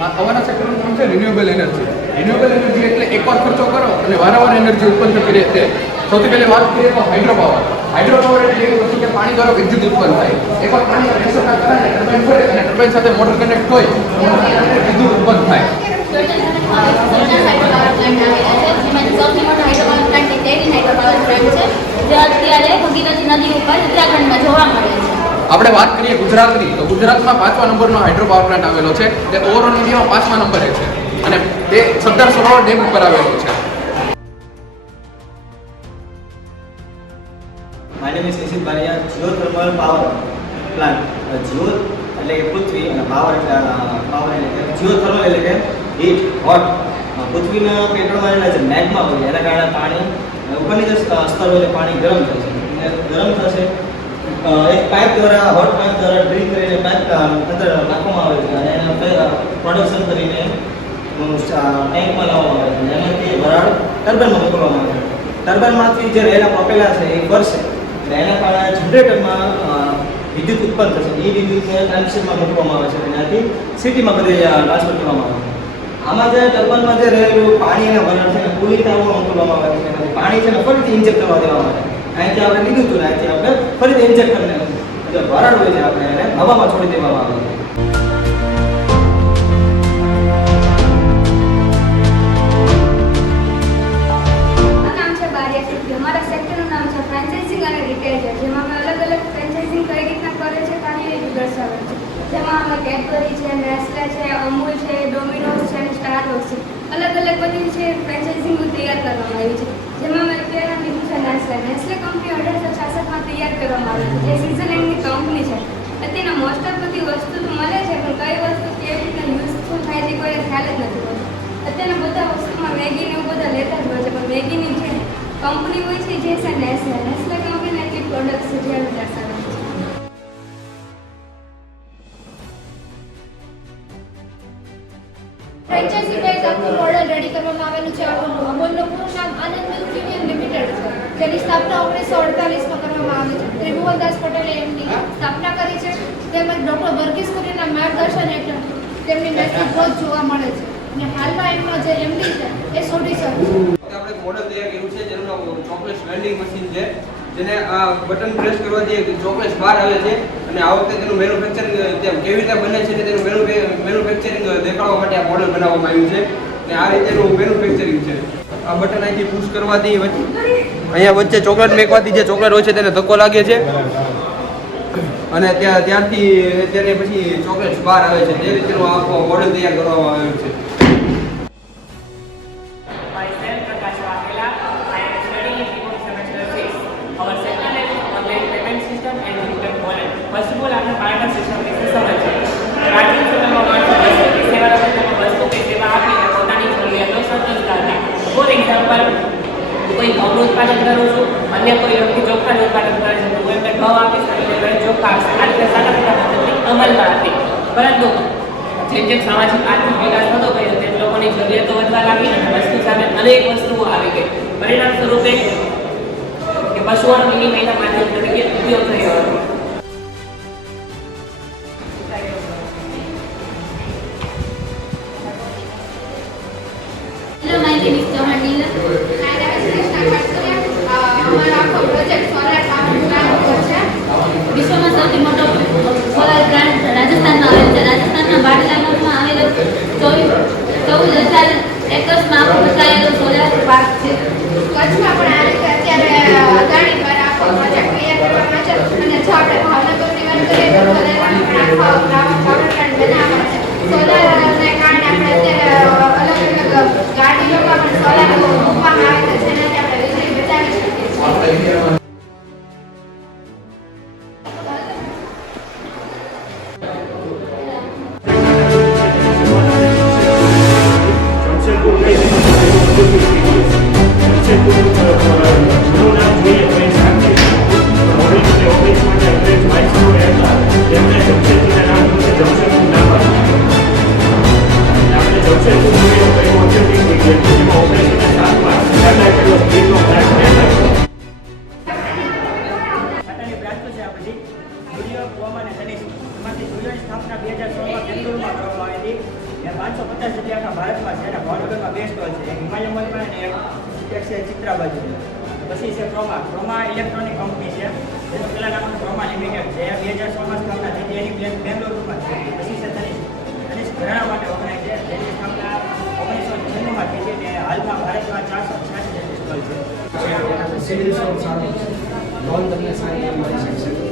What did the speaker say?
અમારા સેક્ટરનું નામ છે રિન્યુએબલ એનર્જી. રિન્યુએબલ એનર્જી એટલે એકવાર ખર્ચો કરો અને વારંવાર એનર્જી ઉત્પન્ન થતી રહે તે. સૌથી પહેલી વાત કરીએ તો હાઇડ્રો પાવર. હાઇડ્રો પાવર એટલે એવી વસ્તુ કે પાણી દ્વારા વિદ્યુત ઉત્પન્ન થાય. એકવાર પાણી પ્રેશર કરાય અને ટર્બાઇન ફરે અને ટર્બાઇન સાથે મોટર કનેક્ટ હોય તો વિદ્યુત ઉત્પન્ન થાય. આપણે વાત કરીએ ગુજરાતની તો ગુજરાતમાં 5મા નંબરનો હાઇડ્રો પાવર પ્લાન્ટ આવેલો છે. તે ઓવરઓલ ઇન્ડિયામાં 5મા નંબરે છે અને તે સરદાર સરોવર ડેમ ઉપર આવેલો છે. My name is Nisit Baria, geothermal power plant. Geo એટલે કે પૃથ્વી અને પાવર એટલે કે geothermal એટલે કે હીટ હોટ. પૃથ્વીના પેટ્રોલમાં રહેલા જે મેગ્મા હોય એના કારણે પાણી ઉપરની જે સ્તર હોય પાણી ગરમ થશે. ગરમ થશે એક પાઇપ દ્વારા હોટ પાઇપ દ્વારા ડ્રીલ કરીને પાઇપ અંદર નાખવામાં આવે છે અને એને પ્રોડક્શન કરીને ટેન્કમાં લાવવામાં આવે છે. એનાથી વરાળ ટર્બાઇનમાં મોકલવામાં આવે છે. ટર્બાઇનમાંથી જે રહેલા પ્રોપેલર છે એ ફરશે. એના કારણે જનરેટરમાં વિદ્યુત ઉત્પન્ન થશે. એ વિદ્યુતને ટ્રાન્સમિશનમાં મૂકવામાં આવે છે અને ત્યાંથી સિટીમાં બધે ટ્રાન્સફર કરવામાં આવે છે. આમાં જે ટર્બાઇનમાં જે રહેલું પાણી અને વરાળ છે પૂરી ટાવરમાં મોકલવામાં આવે છે. પાણી છે ને ફરીથી ઇન્જેક્ટ કરવા દેવામાં આવે છે. અહીંથી આપણે લીધું હતું ને અહીંથી આપણે ફરીથી ઇન્જેક્ટ કરીને જે વરાળ હોય છે આપણે એને હવામાં છોડી દેવામાં આવે છે. हमारा सेक्टर नाम है फ्रेंचाइजिंग और रिटेल है जेमा में अलग अलग फ्रेंचाइजिंग कई रीतना करे छे तानी रीत दर्शावे छे. जेमा में कैडबरी है, नेस्ले है, अमूल है, डोमिनोज है, स्टारबक्स है. अलग अलग बધી છે ફ્રેન્ચાઇઝિંગ તૈયાર કરવામાં આવી છે. જેમાં મેં અત્યારે લીધું છે નેસ્લે કંપની 1866માં તૈયાર કરવામાં આવી છે. જે સ્વિટ્ઝરલેન્ડની કંપની છે. અત્યારે મોસ્ટ ઓફ બધી વસ્તુ તો મળે છે પણ કઈ વસ્તુ કેવી રીતે યુઝફુલ થાય છે કોઈ ખ્યાલ જ નથી હોતો. અત્યારે બધા વસ્તુમાં મેગી ને એવું બધા લેતા જ હોય છે પણ મેગીની જે કંપની હોય છે જે છે નેસ્લે કંપની એટલી પ્રોડક્ટ્સ છે જે દર્શાવે છે. ફ્રેન્ચાઇઝી બેઝ આખું મોડેલ રેડી કરવામાં આવેલું છે. અમૂલનું પૂરું નામ આનંદ મિલ્ક યુનિયન લિમિટેડ છે. જેની સ્થાપના 1948માં કરવામાં આવી છે. ત્રિભુવનદાસ પટેલે એમની સ્થાપના કરી છે. તેમજ ડૉક્ટર વર્ગીસ કુરીના માર્ગદર્શન હેઠળ તેમની મેસેજ રોજ જોવા મળે છે અને હાલમાં એમનો જે એમડી છે એ સોઢી સર છે. આપણે મોડલ તૈયાર કર્યું છે જેનું નામ ચોકલેટ વેલ્ડિંગ મશીન છે. જેને આ બટન પ્રેસ કરવાથી ચોકલેટ બહાર આવે છે અને આ વખતે તેનું મેન્યુફેક્ચરિંગ કેવી રીતે બને છે તેનું મેન્યુફેક્ચરિંગ દેખાડવા માટે આ મોડલ બનાવવામાં આવ્યું છે અને આ રીતેનું મેન્યુફેક્ચરિંગ છે. આ બટન અહીંથી પુશ કરવાથી અહીંયા વચ્ચે ચોકલેટ મેકવાથી જે ચોકલેટ હોય છે તેને ધક્કો લાગે છે અને ત્યારથી તેને પછી ચોકલેટ બહાર આવે છે. તે રીતેનું આખો મોડલ તૈયાર કરવામાં આવ્યું છે. First of all, आपने पार्टनर सिस्टम विશે સમજ છે. પ્રાચીન સમયમાં માણસો બસની સેવા વસ્તુ કે સેવા આપીને પોતાની જરૂરિયાતો સંતોષતા હતા. ફોર એક્ઝામ્પલ, કોઈ ઘઉંનું ઉત્પાદન કરું છું, અન્ય કોઈ વ્યક્તિ ચોખાનું ઉત્પાદન કરે છે તો હું એમને ઘઉં આપીશ અને ચોખા આપશે. આ રીતે સારા પદ્ધતિ અમલમાં હતી. પરંતુ જેમ જેમ સામાજિક આર્થિક વિકાસ થતો ગયો તેમ લોકોની જરૂરિયાતો વધવા લાગી અને વસ્તુ સામે અનેક વસ્તુઓ આવી ગઈ. પરિણામ સ્વરૂપે કે પશુઓનો વિનિમયના માધ્યમ તરીકે ઉપયોગ થયો હતો. My name is Johan Nila. हमारा आखो प्रोजेक्ट सोलर पावर प्लांट पर છે. વિશ્વમાં સૌથી મોટો સોલર પ્લાન્ટ રાજસ્થાનમાં આવેલો છે. રાજસ્થાનના બારલામાં આવેલો 14,000 એકર્સમાં પથરાયેલો સોલર પાર્ક છે. કચ્છમાં પણ આ રીતે અત્યારે અદાણી દ્વારા આખો પ્રોજેક્ટ તૈયાર કરવામાં છે અને જો આપણે ભાવનગરની વાત કરીએ તો સોલરમાં પણ આખો પાવર પ્લાન્ટ બનાવવાનો છે. સોલરને કારણે આપણે અત્યારે અલગ અલગ ગાડીઓમાં પણ સોલર મૂકવામાં આવે છે જેનાથી આપણે વીજળી બચાવી શકીએ છીએ. સ્થાપના 2016માં બેંગલુરુમાં કરવામાં આવી હતી. એ 550 જેટલી આખા ભારતમાં છે અને ભાવનગરમાં બે સ્ટોલ છે, એક હિમાલય મોલમાં અને એક છે ચિત્રા બાજુ. પછી છે ક્રોમા ઇલેક્ટ્રોનિક કંપની છે, જેનું પેલા નામ ક્રોમા લિમિટેડ છે, 2006માં સ્થાપના થઈ હતી, એની બેંગ્લોરમાં છે. પછી છે તનિષ્ક ઘરેણા માટે વપરાય છે, જેની સ્થાપના 1996માં થઈ હતી અને હાલમાં ભારતમાં 486 જેટલી સ્ટોલ છે. સિવિલ સ્કોર સારો છે, લોન તમને સારી એવી મળી શકશે.